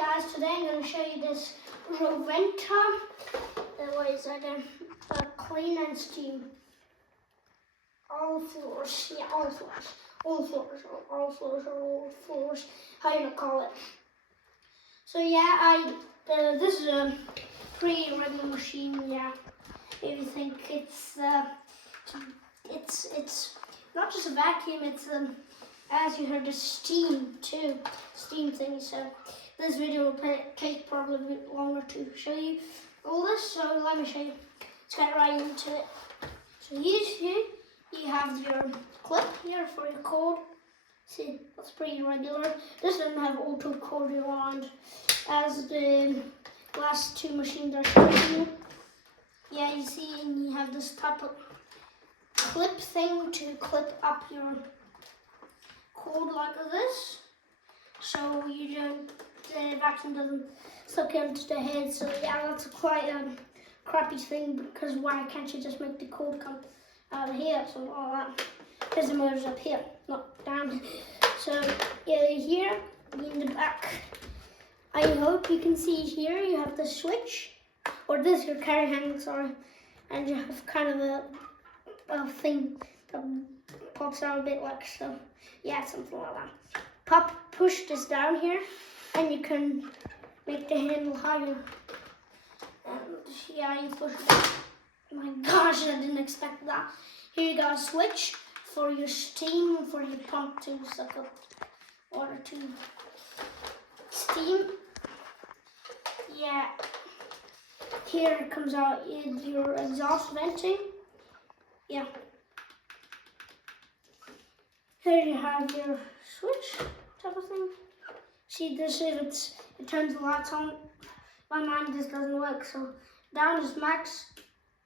guys, today I'm going to show you this Rowenta. What is that? Clean and steam. All floors, yeah, all floors, how you call it. So yeah, this is a pretty regular machine. Yeah, if you think it's not just a vacuum, it's as you heard, the steam too, steam thing. So this video will take probably a bit longer to show you all this. So let me show you. Let's get right into it. So here you have your clip here for your cord. See, that's pretty regular. This doesn't have auto cord around as the last two machines are showing you. Yeah, you see, and you have this type of clip thing to clip up your cord like this, so the vacuum doesn't suck into the head. So yeah, that's quite a crappy thing, because why can't you just make the cord come out of here, something like that? Because the motor's up here, not down. So yeah, here in the back, I hope you can see here, you have the switch, or this your carry handle, sorry, and you have kind of a thing that pops out a bit like so. Yeah, something like that. Push this down here, and you can make the handle higher. And yeah, you push it down. Oh my gosh, I didn't expect that. Here you got a switch for your steam, for your pump to suck up water to steam. Yeah. Here it comes out is your exhaust venting. Yeah. Here you have your switch type of thing. See, this is it turns the lights on. My mind just doesn't work. So down is max,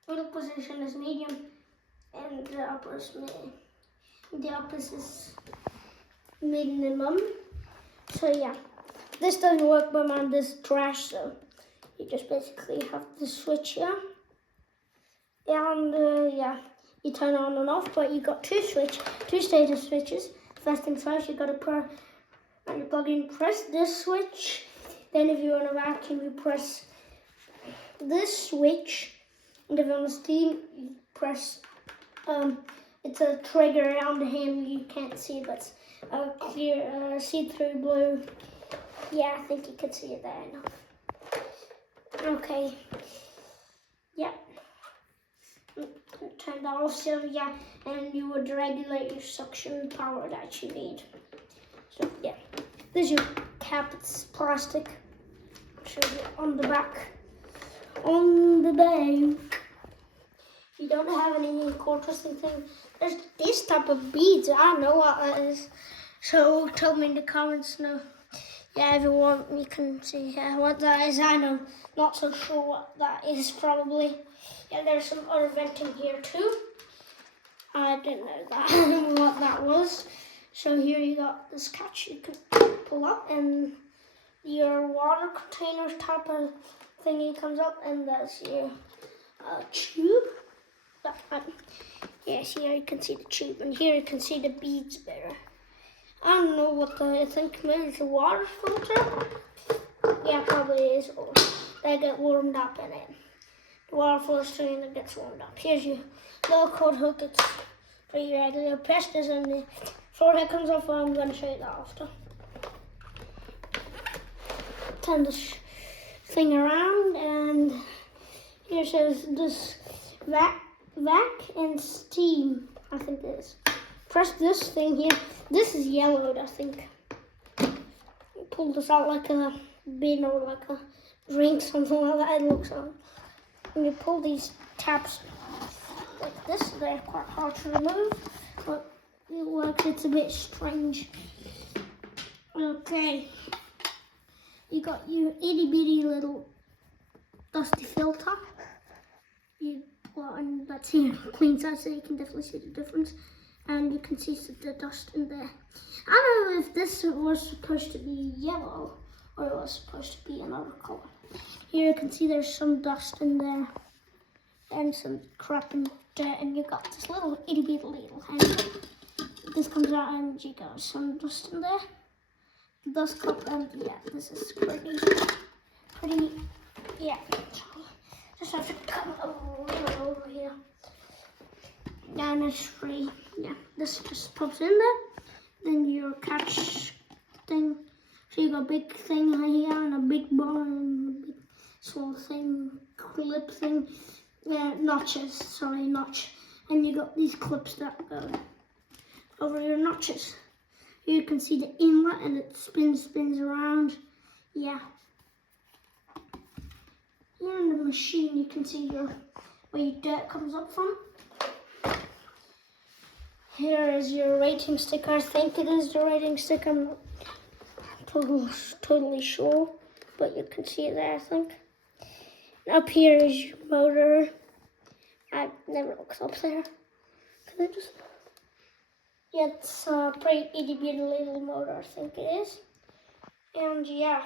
middle position is medium, and the upper is minimum. So yeah, this doesn't work by mine. This is trash. So you just basically have the switch here, and yeah, you turn on and off. But you got two status switches. First things first, you got to when you plug in, press this switch. Then if you're on a vacuum, you press this switch. And if you're on a steam, you press, it's a trigger around the handle. You can't see it, but it's a clear, see-through blue. Yeah, I think you can see it there enough. Okay. Yeah. Turn that off, so yeah, and you would regulate your suction power that you need. So yeah, this is your cap. It's plastic. I'll show you on the back. On the back, you don't have any cord twisting thing. There's this type of beads. I don't know what that is. So tell me in the comments. No, yeah, if you want, you can see what that is. I know, not so sure what that is probably. Yeah, there's some other venting here too. I didn't know that what that was. So here you got this catch you can pull up, and your water container type of thingy comes up, and that's your tube. Yeah, see here you can see the tube, and here you can see the beads better. I don't know what I think maybe it's a water filter. Yeah, probably is, or they get warmed up in it. The water flows through and it gets warmed up. Here's your little cord hook. It's pretty regular. Press this and the forehead comes off. I'm going to show you that after. Turn this thing around, and here says this vac and steam, I think it is. Press this thing here. This is yellowed, I think. Pull this out like a bin or like a drink, something like that it looks like. And you pull these tabs like this. They're quite hard to remove, but it works. It's a bit strange. Okay. You got your itty bitty little dusty filter. And that's here, clean side, so you can definitely see the difference. And you can see the dust in there. I don't know if this was supposed to be yellow or it was supposed to be another color. Here you can see there's some dust in there and some crap and dirt, and you got this little itty bitty little handle. This comes out and you got some dust in there. dust cup, and yeah, this is pretty, yeah. Just have to come a little over here. And it's free. Yeah, this just pops in there. Then your catch thing. So you got a big thing here and a big ball and a big small thing, clip thing. Yeah, notch. And you got these clips that go over your notches. Here you can see the inlet and it spins around. Yeah. Here in the machine you can see where your dirt comes up from. Here is your rating sticker. I think it is the rating sticker. I'm not totally sure, but you can see it there, I think. And up here is your motor. I never looked up there. Can I just? Yeah, it's a pretty itty bitty little motor, I think it is. And yeah,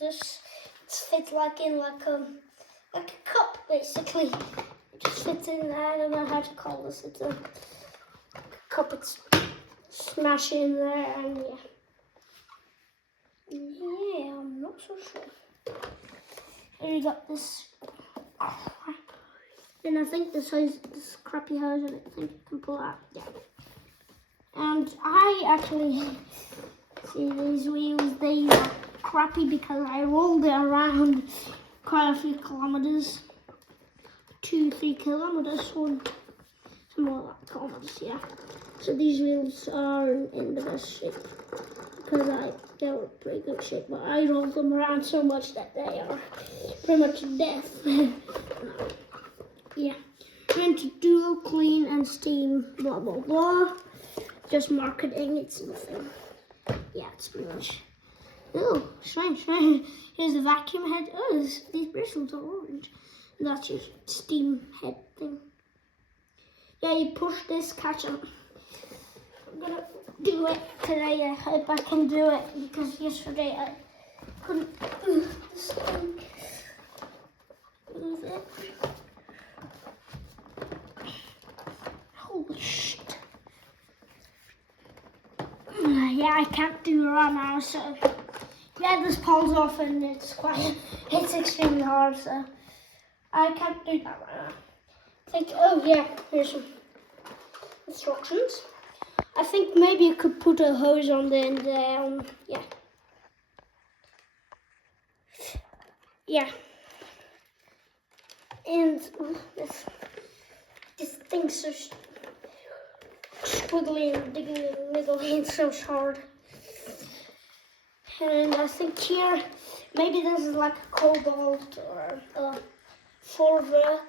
this fits like a cup basically. It just fits in there. I don't know how to call this. It's a cup. It's smash in there, and yeah, I'm not so sure. Here you got this. And I think this crappy hose, and I think you can pull out. Yeah. And I actually see these wheels. They are crappy because I rolled it around quite a few kilometers, 2-3 kilometers, or some more like kilometers. Yeah. So these wheels are in the best shape because they were pretty good shape. But I rolled them around so much that they are pretty much death. Yeah, and to dual clean and steam, blah blah blah. Just marketing, it's nothing. Yeah, it's pretty much. Oh, strange. Here's the vacuum head. Oh, these bristles are orange. And that's your steam head thing. Yeah, you push this catch up. I'm gonna do it today. I hope I can do it because yesterday I couldn't move this thing. Move it. Holy shit. Yeah, I can't do it right now, so yeah, this pulls off and it's extremely hard, so I can't do that right now. Oh yeah, here's some instructions. I think maybe you could put a hose on there and yeah. Yeah. And this thing's so squiggly and diggly and niggly and so hard. And I think here, maybe this is like a cobalt or a Vorwerk.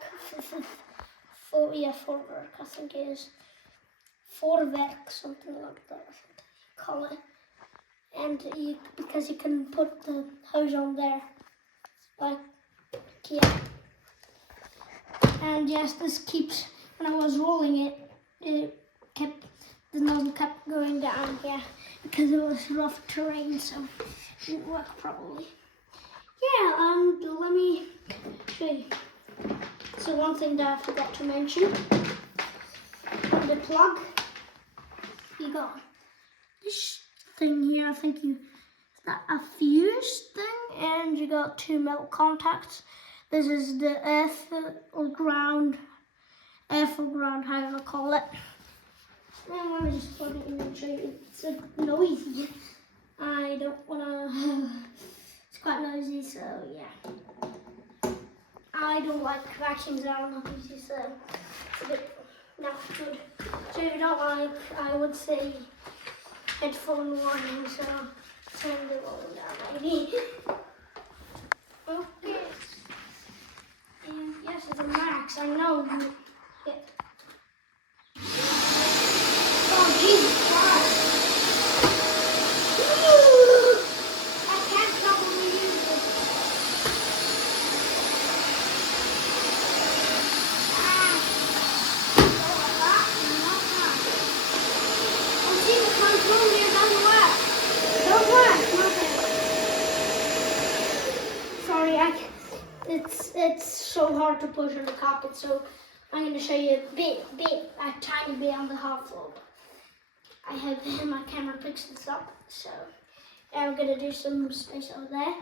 Vorwerk, I think it is. Vorwerk, something like that, I think you call it. And because you can put the hose on there, like yeah. And yes, this keeps, when I was rolling the nozzle kept going down, yeah, because it was rough terrain, so it didn't work probably. Yeah, and let me show you. So one thing that I forgot to mention, the plug, you got this thing here, I think is that a fuse thing, and you got 2 metal contacts. This is the earth or ground, how you wanna call it. And let me just plug it in and show you. It's noisy. I don't wanna, it's quite noisy, so yeah. I don't like vacuums that are noisy, so it's a bit not good. So if you don't like, I would say headphone warning, so turn the volume down maybe. Okay. And yes, it's a max, I know. Yeah. Oh, Jesus Christ. I can't probably use it. Oh, see, the control here doesn't work. Don't work. Okay. Sorry, it's so hard to push on the carpet, so I'm going to show you a tiny bit on the hard floor. I hope my camera picks this up. So yeah, we're gonna do some space over there.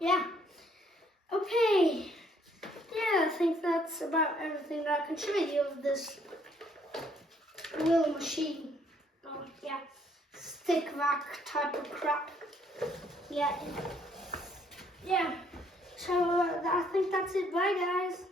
Yeah. Okay. Yeah, I think that's about everything that I can show you of this little machine. Oh, yeah. Stick vac type of crap. Yeah. Yeah. So I think that's it. Bye, guys.